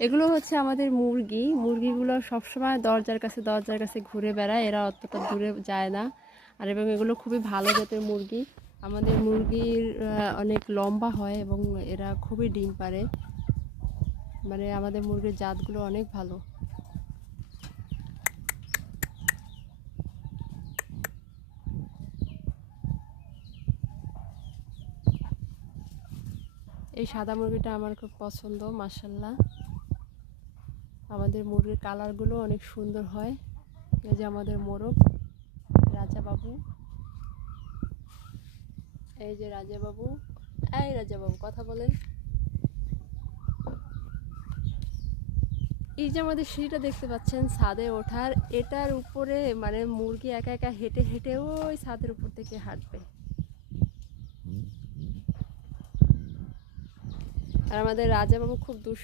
এগুলো হচ্ছে আমাদের মুরগি। মুরগিগুলো সবসময় দরজার কাছে ঘুরে বেড়ায়, এরা অতটা দূরে যায় না। আর এবং এগুলো খুবই ভালো জাতের মুরগি। আমাদের মুরগির অনেক লম্বা হয় এবং এরা খুবই ডিম পাড়ে। মানে আমাদের মুরগির জাতগুলো অনেক ভালো। এই সাদা মুরগিটা আমার খুব পছন্দ, মাশাল্লাহ। আমাদের মুরগির কালারগুলো অনেক সুন্দর হয়। এই যে আমাদের মোরগ রাজা বাবু, এই যে রাজা বাবু, এই রাজা বাবু কথা বলেন। এই যে আমাদের সিঁড়িটা দেখতে পাচ্ছেন ছাদে ওঠার, এটার উপরে মানে মুরগি একা একা হেঁটে হেঁটে ওই ছাদের উপর থেকে হাঁটবে। আর আমাদের রাজা বাবু খুব দুষ্ট।